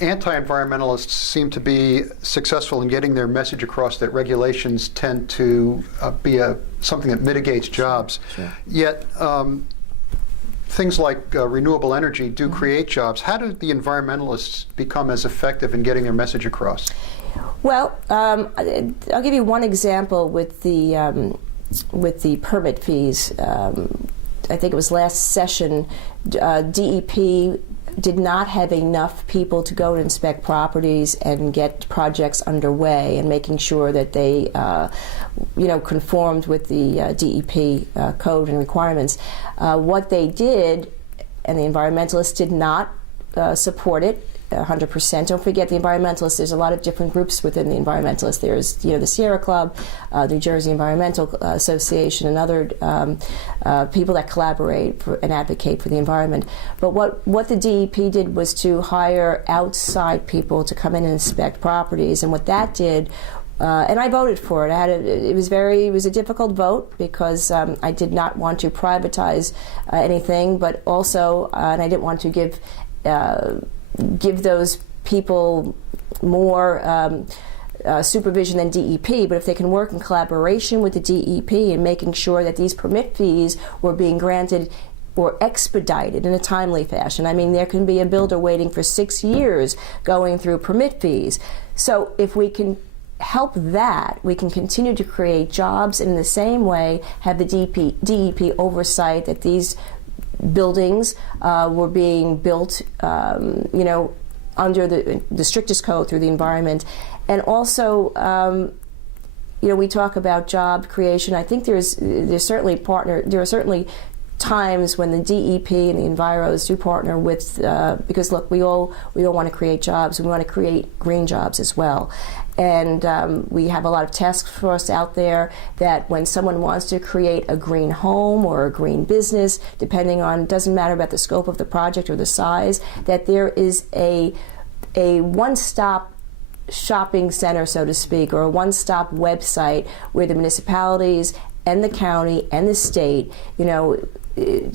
anti-environmentalists seem to be successful in getting their message across that regulations tend to be something that mitigates jobs. Sure. Yet things like renewable energy do create jobs. How do the environmentalists become as effective in getting their message across? Well, I'll give you one example with the permit fees. I think it was last session, DEP did not have enough people to go and inspect properties and get projects underway and making sure that they, conformed with the DEP code and requirements. What they did, and the environmentalists did not support it 100%. Don't forget the environmentalists. There's a lot of different groups within the environmentalists. There's, the Sierra Club, New Jersey Environmental Association, and other people that collaborate and advocate for the environment. But what the DEP did was to hire outside people to come in and inspect properties, and what that did. And I voted for it. It was a difficult vote because I did not want to privatize anything, but also, and I didn't want to give those people more supervision than DEP, but if they can work in collaboration with the DEP in making sure that these permit fees were being granted or expedited in a timely fashion. I mean, there can be a builder waiting for 6 years going through permit fees. So if we can help that, we can continue to create jobs, and in the same way have the DEP oversight that these buildings were being built, under the strictest code through the environment. And also, we talk about job creation. I think there are certainly times when the DEP and the enviros do partner with, because look, we all want to create jobs. We want to create green jobs as well. And we have a lot of task force out there that when someone wants to create a green home or a green business, depending on, doesn't matter about the scope of the project or the size, that there is a one-stop shopping center, so to speak, or a one-stop website where the municipalities and the county and the state,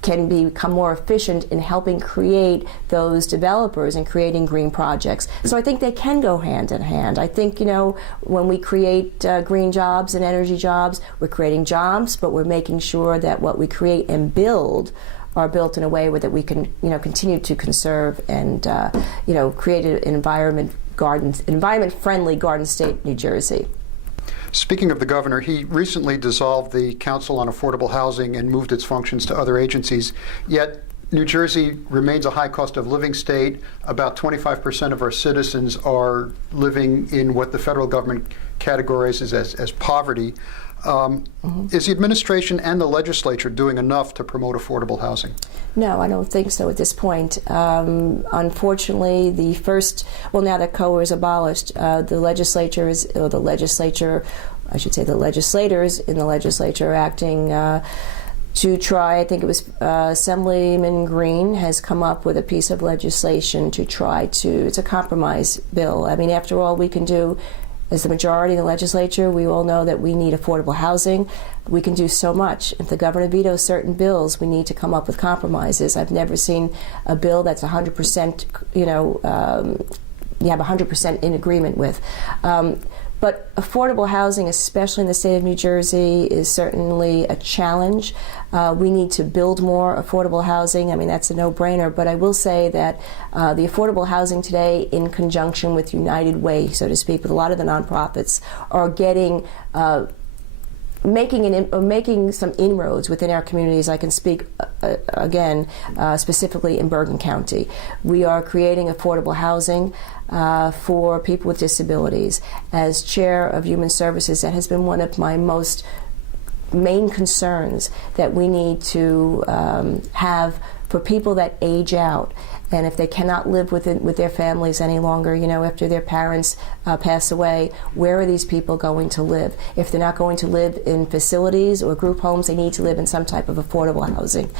can become more efficient in helping create those developers and creating green projects. So I think they can go hand in hand. I think, when we create green jobs and energy jobs, we're creating jobs, but we're making sure that what we create and build are built in a way that we can, continue to conserve and, create an environment-friendly Garden State, New Jersey. Speaking of the governor, he recently dissolved the Council on Affordable Housing and moved its functions to other agencies. Yet New Jersey remains a high cost of living state. About 25% of our citizens are living in what the federal government categorizes as poverty. Is the administration and the legislature doing enough to promote affordable housing? No, I don't think so at this point. Unfortunately, now that COA is abolished, the legislators in the legislature are acting to try. I think it was Assemblyman Green has come up with a piece of legislation to try to, it's a compromise bill. I mean, after all, we can do, as the majority in the legislature, we all know that we need affordable housing. We can do so much. If the governor vetoes certain bills, we need to come up with compromises. I've never seen a bill that's 100%, you have 100% in agreement with. But affordable housing, especially in the state of New Jersey, is certainly a challenge. We need to build more affordable housing. I mean, that's a no-brainer. But I will say that the affordable housing today, in conjunction with United Way, so to speak, with a lot of the nonprofits, are getting making some inroads within our communities. I can speak again specifically in Bergen County. We are creating affordable housing for people with disabilities. As chair of Human Services, that has been one of my main concerns that we need to have for people that age out. And if they cannot live with their families any longer, after their parents pass away, where are these people going to live? If they're not going to live in facilities or group homes, they need to live in some type of affordable housing.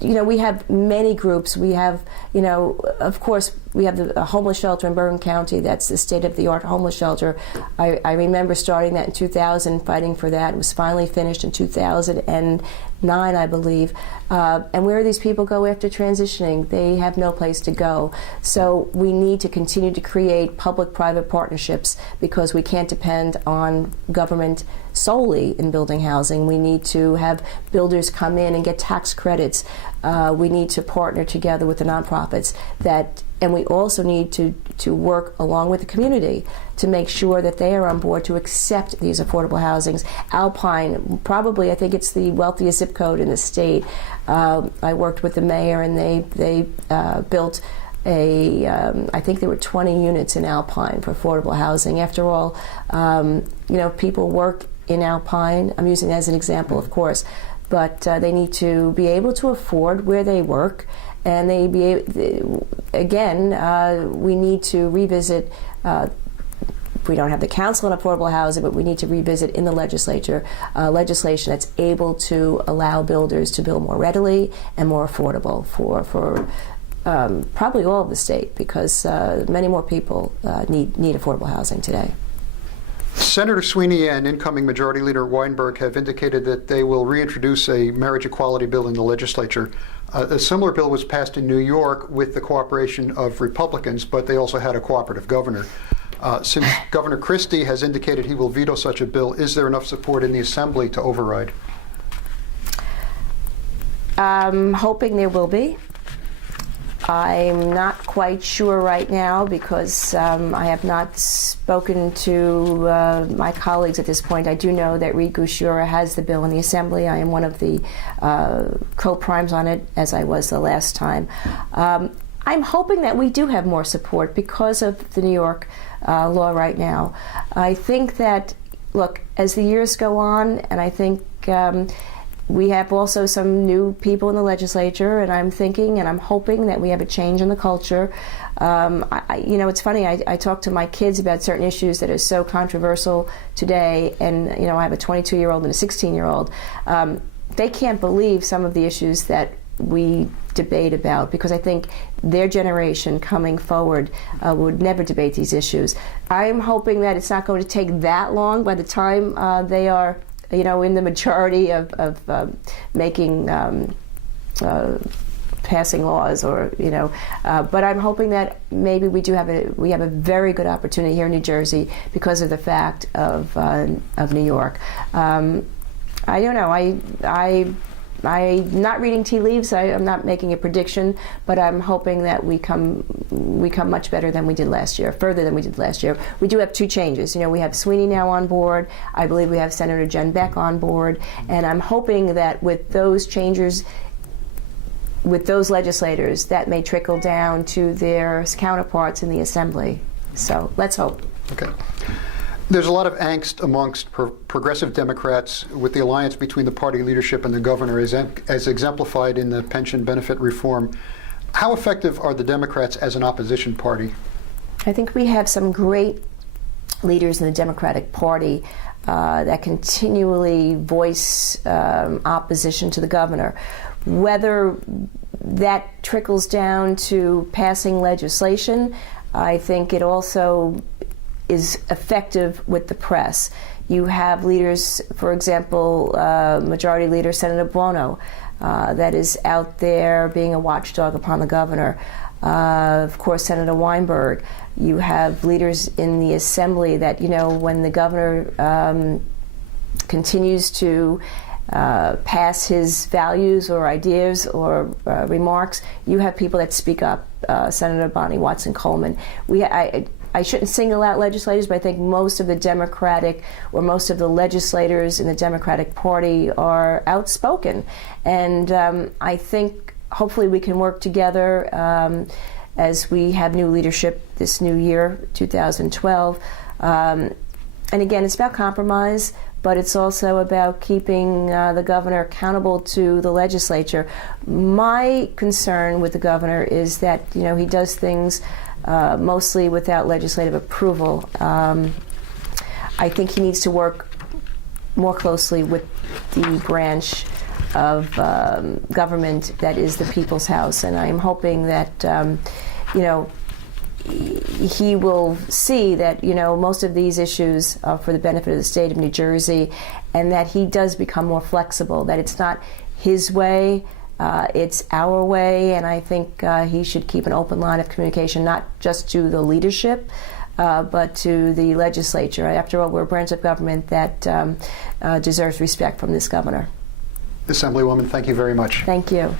We have many groups. We have, of course, we have the homeless shelter in Bergen County. That's the state-of-the-art homeless shelter. I remember starting that in 2000, fighting for that. It was finally finished in 2009, I believe. And where do these people go after transition? transitioning, they have no place to go. So we need to continue to create public-private partnerships because we can't depend on government solely in building housing. We need to have builders come in and get tax credits. We need to partner together with the nonprofits and we also need to work along with the community to make sure that they are on board to accept these affordable housings. Alpine, probably, I think it's the wealthiest zip code in the state. I worked with the mayor, and they built I think there were 20 units in Alpine for affordable housing. After all, people work in Alpine. I'm using it as an example, of course, but they need to be able to afford where they work. And we need to revisit, we don't have the Council on Affordable Housing, but we need to revisit in the legislature legislation that's able to allow builders to build more readily and more affordable for probably all of the state, because many more people need affordable housing today. Senator Sweeney and incoming Majority Leader Weinberg have indicated that they will reintroduce a marriage equality bill in the legislature. A similar bill was passed in New York with the cooperation of Republicans, but they also had a cooperative governor. Since Governor Christie has indicated he will veto such a bill, is there enough support in the Assembly to override? I'm hoping there will be. I'm not quite sure right now because I have not spoken to my colleagues at this point. I do know that Reed Gushura has the bill in the Assembly. I am one of the co-primes on it, as I was the last time. I'm hoping that we do have more support because of the New York law right now. I think that, look, as the years go on, and I think we have also some new people in the legislature, and I'm thinking and I'm hoping that we have a change in the culture. It's funny, I talk to my kids about certain issues that are so controversial today, and I have a 22-year-old and a 16-year-old. They can't believe some of the issues that we debate about, because I think their generation coming forward would never debate these issues. I'm hoping that it's not going to take that long by the time they are in the majority of making, passing laws, or but I'm hoping that maybe we have a very good opportunity here in New Jersey because of the fact of New York. I don't know. I'm not reading tea leaves. I'm not making a prediction, but I'm hoping that we come much better than we did last year, further than we did last year. We do have two changes. We have Sweeney now on board. I believe we have Senator Jen Beck on board, and I'm hoping that with those changes, with those legislators, that may trickle down to their counterparts in the Assembly. So let's hope. Okay. There's a lot of angst amongst progressive Democrats with the alliance between the party leadership and the governor, as exemplified in the pension benefit reform. How effective are the Democrats as an opposition party? I think we have some great leaders in the Democratic Party that continually voice opposition to the governor. Whether that trickles down to passing legislation, I think it also is effective with the press. You have leaders, for example, Majority Leader Senator Buono, that is out there being a watchdog upon the governor. Of course, Senator Weinberg. You have leaders in the Assembly that, when the governor continues to pass his values or ideas or remarks, you have people that speak up. Senator Bonnie Watson Coleman. I shouldn't single out legislators, but I think most of the Democratic or most of the legislators in the Democratic Party are outspoken. And I think hopefully we can work together as we have new leadership this new year, 2012. And again, it's about compromise, but it's also about keeping the governor accountable to the legislature. My concern with the governor is that, he does things mostly without legislative approval. I think he needs to work more closely with the branch of government that is the People's House, and I'm hoping that he will see that most of these issues are for the benefit of the state of New Jersey, and that he does become more flexible, that it's not his way It's our way, and I think he should keep an open line of communication, not just to the leadership, but to the legislature. After all, we're a branch of government that deserves respect from this governor. Assemblywoman, thank you very much. Thank you.